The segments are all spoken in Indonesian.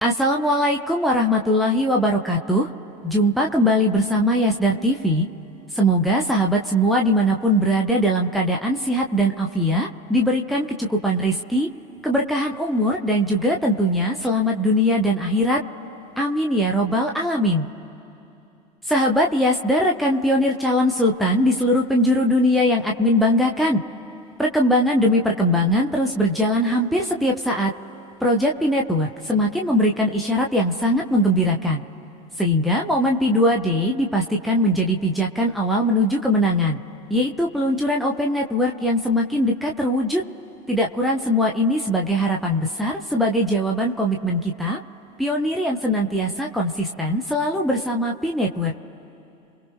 Assalamualaikum warahmatullahi wabarakatuh. Jumpa kembali bersama Yasdar TV. Semoga sahabat semua dimanapun berada dalam keadaan sehat dan afiat, diberikan kecukupan rezeki, keberkahan umur dan juga tentunya selamat dunia dan akhirat. Amin ya robbal alamin. Sahabat Yasdar, rekan pionir calon sultan di seluruh penjuru dunia yang admin banggakan. Perkembangan demi perkembangan terus berjalan hampir setiap saat. Project Pi Network semakin memberikan isyarat yang sangat menggembirakan. Sehingga momen Pi2D dipastikan menjadi pijakan awal menuju kemenangan, yaitu peluncuran Open Network yang semakin dekat terwujud. Tidak kurang semua ini sebagai harapan besar sebagai jawaban komitmen kita, pionir yang senantiasa konsisten selalu bersama Pi Network.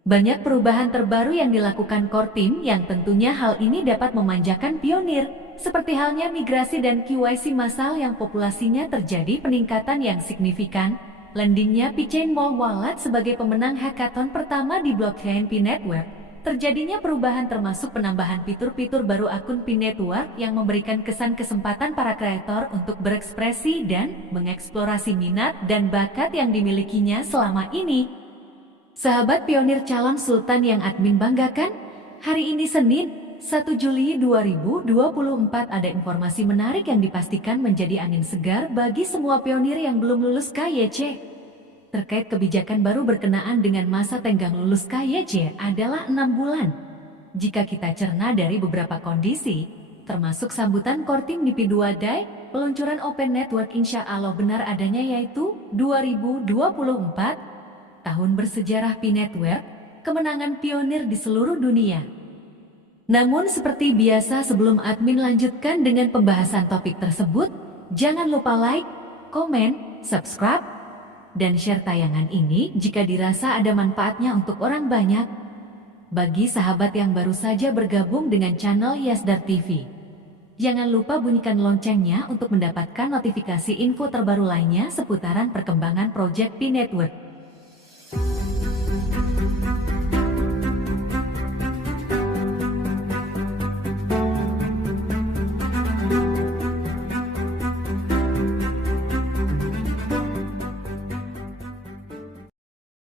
Banyak perubahan terbaru yang dilakukan core team yang tentunya hal ini dapat memanjakan pionir, seperti halnya migrasi dan KYC massal yang populasinya terjadi peningkatan yang signifikan, landingnya Pi-Chain Mall Wallet sebagai pemenang hackathon pertama di blockchain Pi Network, terjadinya perubahan termasuk penambahan fitur-fitur baru akun Pi Network yang memberikan kesan kesempatan para kreator untuk berekspresi dan mengeksplorasi minat dan bakat yang dimilikinya selama ini. Sahabat pionir calon sultan yang admin banggakan, hari ini Senin, 1 Juli 2024 ada informasi menarik yang dipastikan menjadi angin segar bagi semua pionir yang belum lulus KYC. Terkait kebijakan baru berkenaan dengan masa tenggang lulus KYC adalah 6 bulan. Jika kita cerna dari beberapa kondisi, termasuk sambutan core team di Pi2D, peluncuran Open Network insya Allah benar adanya yaitu 2024, tahun bersejarah Pi Network, kemenangan pionir di seluruh dunia. Namun seperti biasa sebelum admin lanjutkan dengan pembahasan topik tersebut, jangan lupa like, komen, subscribe, dan share tayangan ini jika dirasa ada manfaatnya untuk orang banyak. Bagi sahabat yang baru saja bergabung dengan channel Yasdar TV, jangan lupa bunyikan loncengnya untuk mendapatkan notifikasi info terbaru lainnya seputaran perkembangan Project Pi Network.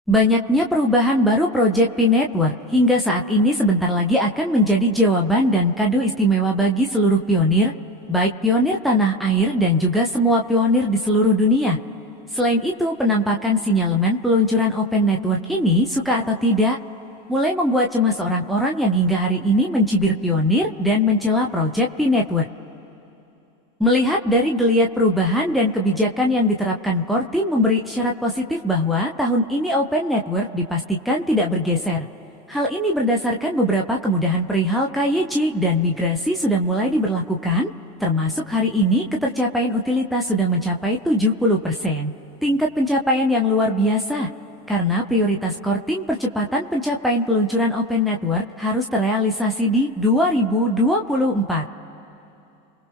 Banyaknya perubahan baru Project Pi Network hingga saat ini sebentar lagi akan menjadi jawaban dan kado istimewa bagi seluruh pionir, baik pionir tanah air dan juga semua pionir di seluruh dunia. Selain itu, penampakan sinyalemen peluncuran Open Network ini suka atau tidak, mulai membuat cemas orang-orang yang hingga hari ini mencibir pionir dan mencela Project Pi Network. Melihat dari geliat perubahan dan kebijakan yang diterapkan core team memberi syarat positif bahwa tahun ini Open Network dipastikan tidak bergeser. Hal ini berdasarkan beberapa kemudahan perihal KYC dan migrasi sudah mulai diberlakukan, termasuk hari ini ketercapaian utilitas sudah mencapai 70%. Tingkat pencapaian yang luar biasa, karena prioritas core team percepatan pencapaian peluncuran Open Network harus terrealisasi di 2024.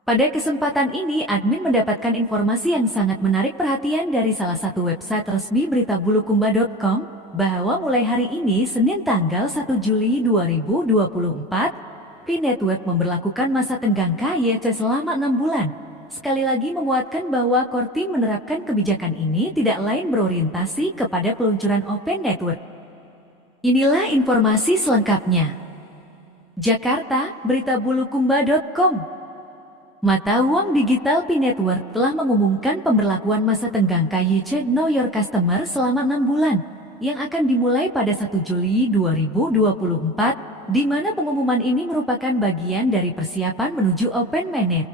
Pada kesempatan ini, admin mendapatkan informasi yang sangat menarik perhatian dari salah satu website resmi beritabulukumba.com bahwa mulai hari ini, Senin tanggal 1 Juli 2024, Pi Network memberlakukan masa tenggang KYC selama 6 bulan. Sekali lagi menguatkan bahwa core team menerapkan kebijakan ini tidak lain berorientasi kepada peluncuran Open Network. Inilah informasi selengkapnya. Jakarta, beritabulukumba.com. Mata uang digital Pi Network telah mengumumkan pemberlakuan masa tenggang KYC Know Your Customer selama 6 bulan, yang akan dimulai pada 1 Juli 2024, di mana pengumuman ini merupakan bagian dari persiapan menuju Open Mainnet.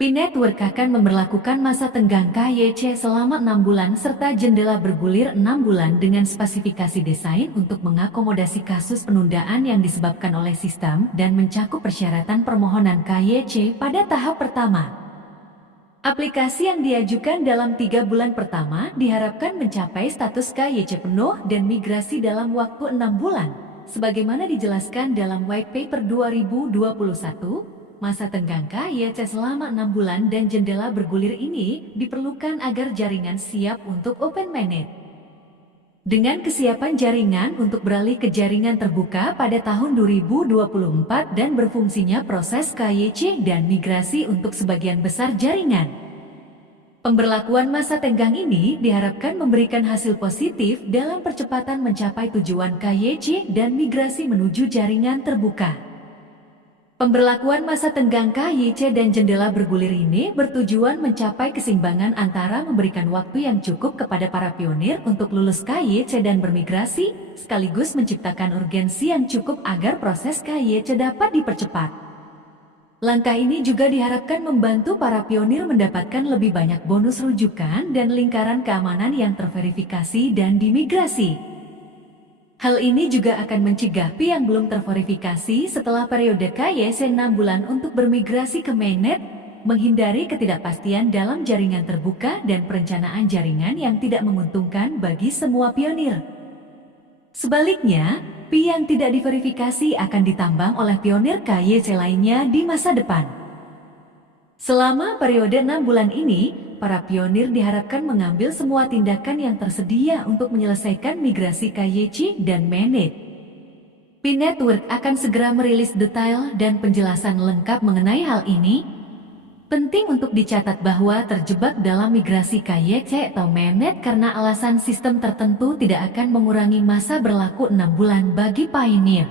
Pi Network akan memberlakukan masa tenggang KYC selama 6 bulan serta jendela bergulir 6 bulan dengan spesifikasi desain untuk mengakomodasi kasus penundaan yang disebabkan oleh sistem dan mencakup persyaratan permohonan KYC pada tahap pertama. Aplikasi yang diajukan dalam 3 bulan pertama diharapkan mencapai status KYC penuh dan migrasi dalam waktu 6 bulan, sebagaimana dijelaskan dalam White Paper 2021. Masa tenggang KYC selama 6 bulan dan jendela bergulir ini diperlukan agar jaringan siap untuk Open Mainnet. Dengan kesiapan jaringan untuk beralih ke jaringan terbuka pada tahun 2024 dan berfungsinya proses KYC dan migrasi untuk sebagian besar jaringan. Pemberlakuan masa tenggang ini diharapkan memberikan hasil positif dalam percepatan mencapai tujuan KYC dan migrasi menuju jaringan terbuka. Pemberlakuan masa tenggang KYC dan jendela bergulir ini bertujuan mencapai keseimbangan antara memberikan waktu yang cukup kepada para pionir untuk lulus KYC dan bermigrasi, sekaligus menciptakan urgensi yang cukup agar proses KYC dapat dipercepat. Langkah ini juga diharapkan membantu para pionir mendapatkan lebih banyak bonus rujukan dan lingkaran keamanan yang terverifikasi dan dimigrasi. Hal ini juga akan mencegah Pi yang belum terverifikasi setelah periode KYC 6 bulan untuk bermigrasi ke mainnet, menghindari ketidakpastian dalam jaringan terbuka dan perencanaan jaringan yang tidak menguntungkan bagi semua pionir. Sebaliknya, Pi yang tidak diverifikasi akan ditambang oleh pionir KYC lainnya di masa depan. Selama periode 6 bulan ini, para pionir diharapkan mengambil semua tindakan yang tersedia untuk menyelesaikan migrasi KYC dan mainnet. Pi Network akan segera merilis detail dan penjelasan lengkap mengenai hal ini. Penting untuk dicatat bahwa terjebak dalam migrasi KYC atau mainnet karena alasan sistem tertentu tidak akan mengurangi masa berlaku 6 bulan bagi pioneer.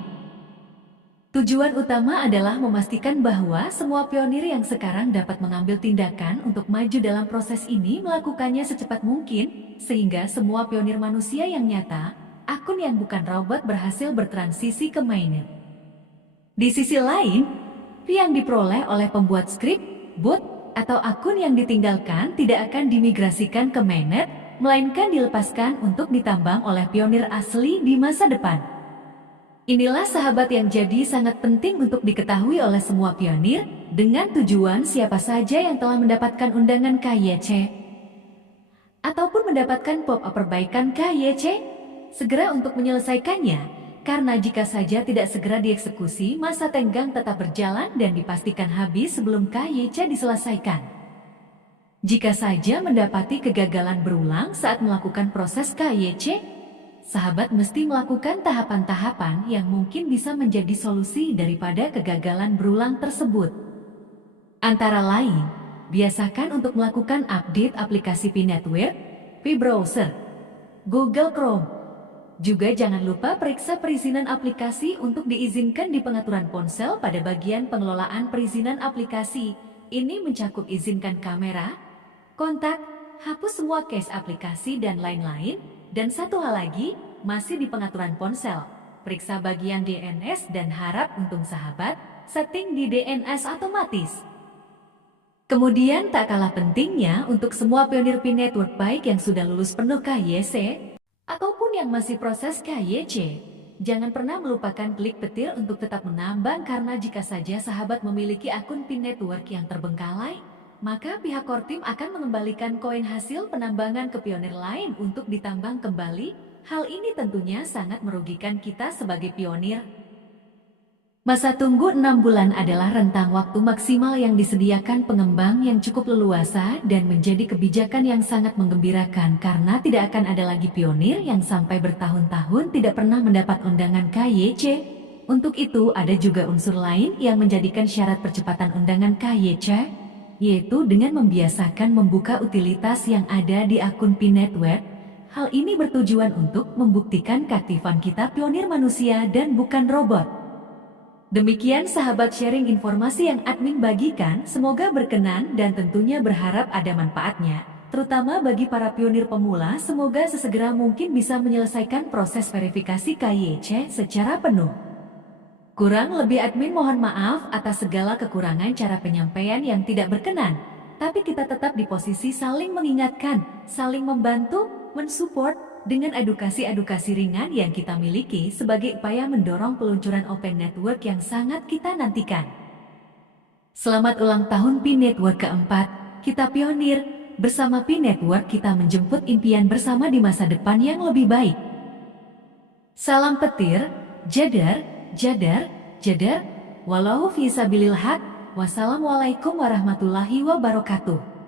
Tujuan utama adalah memastikan bahwa semua pionir yang sekarang dapat mengambil tindakan untuk maju dalam proses ini melakukannya secepat mungkin, sehingga semua pionir manusia yang nyata, akun yang bukan robot berhasil bertransisi ke mainnet. Di sisi lain, Pi yang diperoleh oleh pembuat skrip, bot, atau akun yang ditinggalkan tidak akan dimigrasikan ke mainnet, melainkan dilepaskan untuk ditambang oleh pionir asli di masa depan. Inilah sahabat yang jadi sangat penting untuk diketahui oleh semua pionir, dengan tujuan siapa saja yang telah mendapatkan undangan KYC ataupun mendapatkan pop-up perbaikan KYC, segera untuk menyelesaikannya. Karena jika saja tidak segera dieksekusi, masa tenggang tetap berjalan dan dipastikan habis sebelum KYC diselesaikan. Jika saja mendapati kegagalan berulang saat melakukan proses KYC, sahabat mesti melakukan tahapan-tahapan yang mungkin bisa menjadi solusi daripada kegagalan berulang tersebut. Antara lain, biasakan untuk melakukan update aplikasi Pi Network, Pi Browser, Google Chrome. Juga jangan lupa periksa perizinan aplikasi untuk diizinkan di pengaturan ponsel pada bagian pengelolaan perizinan aplikasi. Ini mencakup izinkan kamera, kontak, hapus semua case aplikasi dan lain-lain. Dan satu hal lagi, masih di pengaturan ponsel. Periksa bagian DNS dan harap untung sahabat, setting di DNS otomatis. Kemudian tak kalah pentingnya untuk semua pionir Pi Network baik yang sudah lulus penuh KYC ataupun yang masih proses KYC, jangan pernah melupakan klik petir untuk tetap menambang karena jika saja sahabat memiliki akun Pi Network yang terbengkalai, maka pihak core team akan mengembalikan koin hasil penambangan ke pionir lain untuk ditambang kembali. Hal ini tentunya sangat merugikan kita sebagai pionir. Masa tunggu 6 bulan adalah rentang waktu maksimal yang disediakan pengembang yang cukup leluasa dan menjadi kebijakan yang sangat menggembirakan karena tidak akan ada lagi pionir yang sampai bertahun-tahun tidak pernah mendapat undangan KYC. Untuk itu ada juga unsur lain yang menjadikan syarat percepatan undangan KYC, yaitu dengan membiasakan membuka utilitas yang ada di akun Pi Network. Hal ini bertujuan untuk membuktikan keaktifan kita pionir manusia dan bukan robot. Demikian sahabat sharing informasi yang admin bagikan, semoga berkenan dan tentunya berharap ada manfaatnya. Terutama bagi para pionir pemula, semoga sesegera mungkin bisa menyelesaikan proses verifikasi KYC secara penuh. Kurang lebih admin mohon maaf atas segala kekurangan cara penyampaian yang tidak berkenan. Tapi kita tetap di posisi saling mengingatkan, saling membantu, mensupport, dengan edukasi-edukasi ringan yang kita miliki sebagai upaya mendorong peluncuran Open Network yang sangat kita nantikan. Selamat ulang tahun Pi Network keempat, kita pionir, bersama Pi Network kita menjemput impian bersama di masa depan yang lebih baik. Salam petir, jadar, jadar, jadar, wallahu fi sabilil haq, wassalamualaikum warahmatullahi wabarakatuh.